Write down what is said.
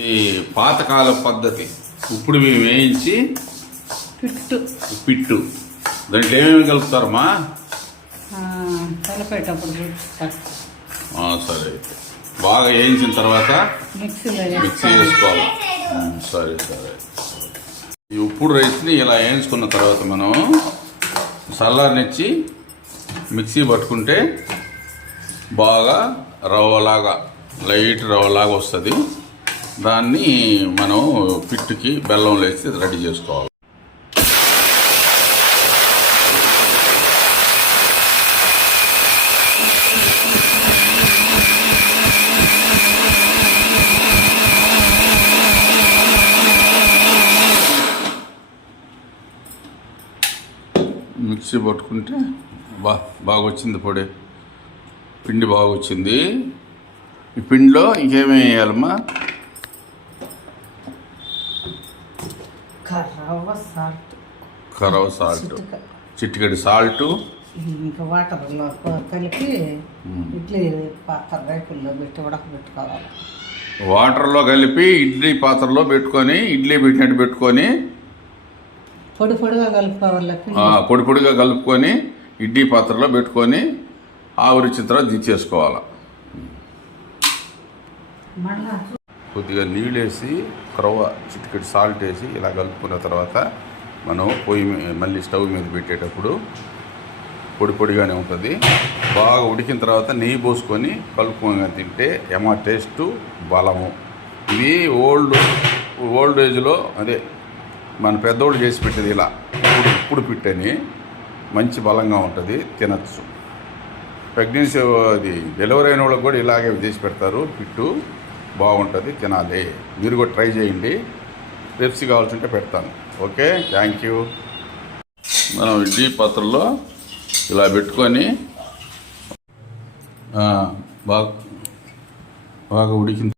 ఈ పాతకాల పద్ధతి. ఇప్పుడు మేము వేయించి పిట్టు దాంట్లో ఏమేమి కలుపుతారమ్మా? కలిపేటప్పుడు సరే, అయితే బాగా వేయించిన తర్వాత మిక్సీ వేసుకోవాలి. సరే సరే. ఈ ఉప్పుడు రైస్ని ఇలా వేయించుకున్న తర్వాత మనం చల్లారనిచ్చి మిక్సీ పట్టుకుంటే బాగా రవ్వలాగా, లైట్ రవ్వలాగా వస్తుంది. దాన్ని మనం పిట్టుకి బెల్లం వేసి రెడీ చేసుకోవాలి. మిక్సీ పట్టుకుంటే బాగా వచ్చింది పొడి, పిండి బాగా వచ్చింది. ఈ పిండిలో ఇంకేమేమి వేయాలమ్మా? కరవ సాల్ట్, చిటికెడు సాల్ట్, ఇంకా వాటర్లో కలిపి ఇడ్లీ పాత్ర రేకుల్లో పెట్టి ఉడకబెట్టుకోవాలి. వాటర్లో కలిపి ఇడ్లీ పాత్రలో పెట్టుకొని ఇడ్లీ పెట్టినట్టు పెట్టుకొని పొడి పొడిగా కలుపుకోవాలి. పొడి పొడిగా కలుపుకొని ఇడ్లీ పాత్రలో పెట్టుకొని ఆవిరిచ్చిన తర్వాత దించేసుకోవాలి. కొద్దిగా నీళ్ళు వేసి క్రవ్వ చిటికెట్ సాల్ట్ వేసి ఇలా కలుపుకున్న తర్వాత మనం పొయ్యి మళ్ళీ స్టవ్ మీద పెట్టేటప్పుడు పొడి పొడిగానే ఉంటుంది. బాగా ఉడికిన తర్వాత నెయ్యి పోసుకొని కలుపుకొని తింటే ఏమా టేస్టు, బలము. ఇది ఓల్డ్ ఏజ్లో అదే మన పెద్దోళ్ళు చేసి పెట్టేది. ఇలా ఇప్పుడు పిట్టని మంచి బలంగా ఉంటుంది, తినచ్చు. ప్రెగ్నెన్సీ అది డెలివరీ అయిన వాళ్ళకి కూడా ఇలాగే చేసి పెడతారు. పిట్టు బాగుంటుంది, తినాలి. మీరు కూడా ట్రై చేయండి. రెసిపీ కావాల్సింటే పెడతాను. Okay, thank you. మనం ఇడ్లీ పాత్రలో ఇలా పెట్టుకొని బాగా ఉడికింది.